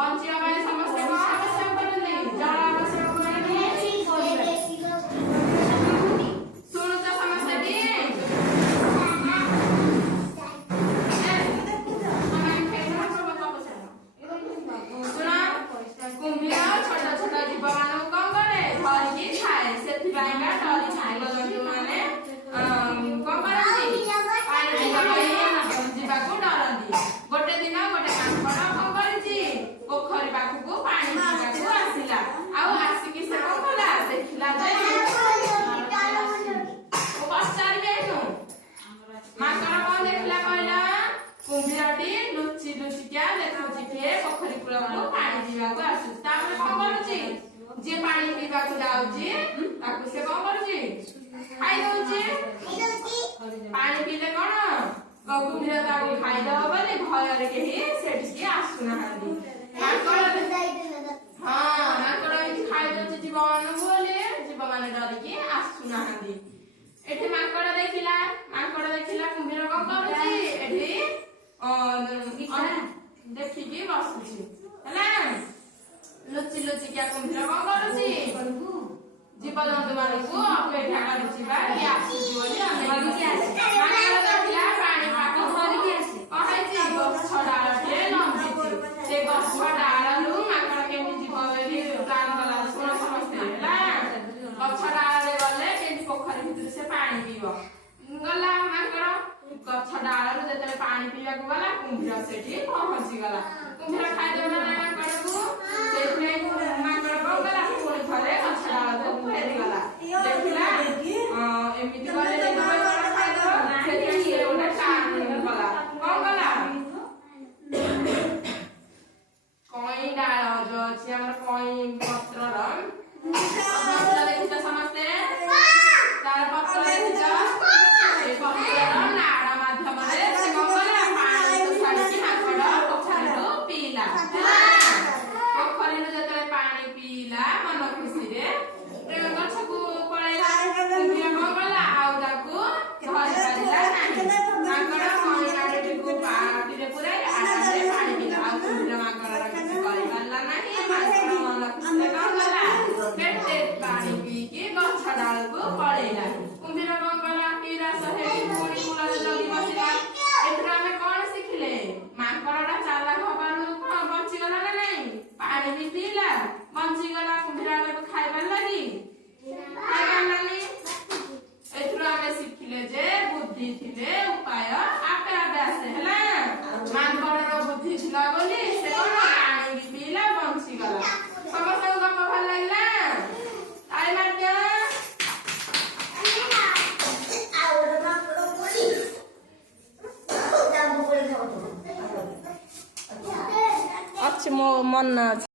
ବଞ୍ଚିବା ପାଇଁ ସମସ୍ତେ କଣ ଆବଶ୍ୟକ କରନ୍ତି? ଜଳ ଆବଶ୍ୟକ କରନ୍ତି। ଶୁଣୁଛ ସମସ୍ତେ ଟି? ଶୁଣ, କୁମ୍ଭୀର ଛୋଟ ଛୋଟ ଜୀବ ମାନଙ୍କୁ କଣ କରେ? ଧରିକି ଖାଏ। ସେଥିପାଇଁକା ଡରି ଜୀବଜନ୍ତୁ ମାନେ କଣ କରନ୍ତି? ପାଣି ପିଇବା ପାଇଁ ଯିବାକୁ ଡରନ୍ତି। ଗୋଟେ ଦିନ ଗୋଟେ ମାଙ୍କଡ କଣ କରିଛି? ପୋଖରୀ ପାଖକୁ ପାଣି ପିଇବାକୁ ଆସିଲା। ଆଉ ଆସିକି ସେ କଣ କଲା? ଦେଖିଲା ଯେ ପଚାରିବେ ମାଙ୍କଡ କଣ ଦେଖିଲା କହିଲା? କୁମ୍ଭୀରଟି ଲୁଚି ଲୁଚିକା ଦେଖୁଛି କିଏ ପୋଖରୀ କୂଳକୁ ପାଣି ପିଇବାକୁ ଆସୁଛି। ତାପରେ କଣ କରୁଛି? ଯିଏ ପାଣି ପିଇବାକୁ ଯାଉଛି ତାକୁ ସେ କଣ କରୁଛି? ଖାଇଦଉଛି। ପାଣି ପିଇଲେ କଣ? କୁମ୍ଭୀର ତାକୁ ଖାଇଦବ ବୋଲି ଭୟରେ କେହି ସେଠିକି ଆସୁନାହାନ୍ତି। ମାଙ୍କଡ ଏମିତି ଖାଇଦଉଛି ଜୀବମାନଙ୍କୁ ବୋଲି ଜୀବମାନେ ଡରିକି ଆସୁନାହାନ୍ତି। ଏଠି ମାଙ୍କଡ ଦେଖିଲା କୁମ୍ଭୀର କଣ କରୁଛି? ଏଠି ଦେଖିକି ବସୁଛି ହେଲା। ଲୁଚି ଲୁଚିକିଆ କୁମ୍ଭୀର କଣ କରୁଛି? ଜୀବଜନ୍ତୁ ମାନଙ୍କୁ ଅପେକ୍ଷା କରୁଛି ବା କିଏ ଆସୁଛି ବୋଲି ଅନେଇକି ମାଙ୍କଡ ଦେଖିଲା ପାଣି ପାଗ ଧରିକି ଆସି କଣ ହେଇଛି? ଗଛ ଡାଳଟେ ଲମ୍ବିଛି। ସେ ଗଛ ଡାଳରୁ ମାଙ୍କଡ କେମିତି ଯିବ ବୋଲି ପ୍ଲାନ କଲା। ଶୁଣ ସମସ୍ତେ ହେଲା। ଗଛ ଡାଳରେ ଗଲେ କେମିତି ପୋଖରୀ ଭିତରେ ସେ ପାଣି ପିଇବ। ଗଲା ମାଙ୍କଡ ଗଛ ଡାଳରୁ ଯେତେବେଳେ ପାଣି ପିଇବାକୁ ଗଲା କୁମ୍ଭୀର ସେଠି ପହଞ୍ଚିଗଲା। କୁମ୍ଭୀର ଖାଇଦେବ ନା ମାଙ୍କଡକୁ। ସେଇଥିପାଇଁ ମାଙ୍କଡ କଣ କଲା? ପୁଣି ଥରେ ଗଛ ଡାଳକୁ ଫେରିଗଲା। ଦେଖିଲା ଏମିତି ଗଲେ ଖାଇଦେବ। ସେଥିପାଇଁ ସେ ଗୋଟେ ପ୍ଲାନ କଲା। କଣ କଲା? କଇଁ ଡାଳ ଯୋଉ ଅଛି ଆମର କଇଁ ପତ୍ରର ପତ୍ର ଦେଖିଛ ସମସ୍ତେ? ତାର ପତ୍ର ଦେଖିଛ? ସେଇ ପତ୍ରର ନାଳ ମାଧ୍ୟମରେ ସେ କଣ କଲା? ପାଣିକୁ ଛାଡିକି ମାଙ୍କଡ ପୋଖରୀରୁ ପିଇଲା। ପୋଖରୀରୁ ଯେତେବେଳେ ପାଣି ପିଇଲା ମନ ଖୁସିରେ ଗଛକୁ ପଳେଇଲା। କୁମ୍ଭୀର କଣ କଲା? ଆଉ ତାକୁ ଧରି ପାରିଲା ନାହିଁ। ମାଙ୍କଡ କଇଁ ଡାଳଟିକୁ ପାଟିରେ ପୁରାଇ ଆରାମରେ ପାଣି ପିଇଲା। ଆଉ କୁମ୍ଭୀର ମାଙ୍କଡର କିଛି କରିପାରିଲା ନାହିଁ। ମାଙ୍କଡ ମନ ଖୁସିରେ କଣ କଲା? କେତେ ପାଣି ପିଇକି ଗଛ ଡାଳକୁ ପଳେଇଲା। କୁମ୍ଭୀର କଣ କଲା? ନିରାଶ ହେଇ ପୁଣି କୂଳରେ ଜଗି ବସିଲା। ଏଥିରୁ ଆମେ କଣ ଶିଖିଲେ? ମାଙ୍କଡଟା ଚାଲାକ ହବାରୁ କଣ ବଞ୍ଚିଗଲା ନା ନାଇଁ? ପାଣି ବି ପିଇଲା, ବଞ୍ଚିଗଲା। କୁମ୍ଭୀର ତାକୁ ଖାଇପାରିଲା କି? ଖାଇପାରିଲାନି। ଏଥିରୁ ଆମେ ଶିଖିଲେ ଯେ ବୁଦ୍ଧି ଥିଲେ ଉପାୟ ଆପେ ଆପେ ଆସେ ହେଲା। ମାଙ୍କଡର ବୁଦ୍ଧି ଥିଲା ବୋଲି ସେ କଣ? ପାଣି ବି ପିଇଲା, ବଞ୍ଚିଗଲା। ସମସ୍ତଙ୍କୁ ଗପ ଭଲ ଲାଗିଲା? ତାଳି ମାରିଦିଅ। ଅଛି ମୋ ମନ ଅଛି।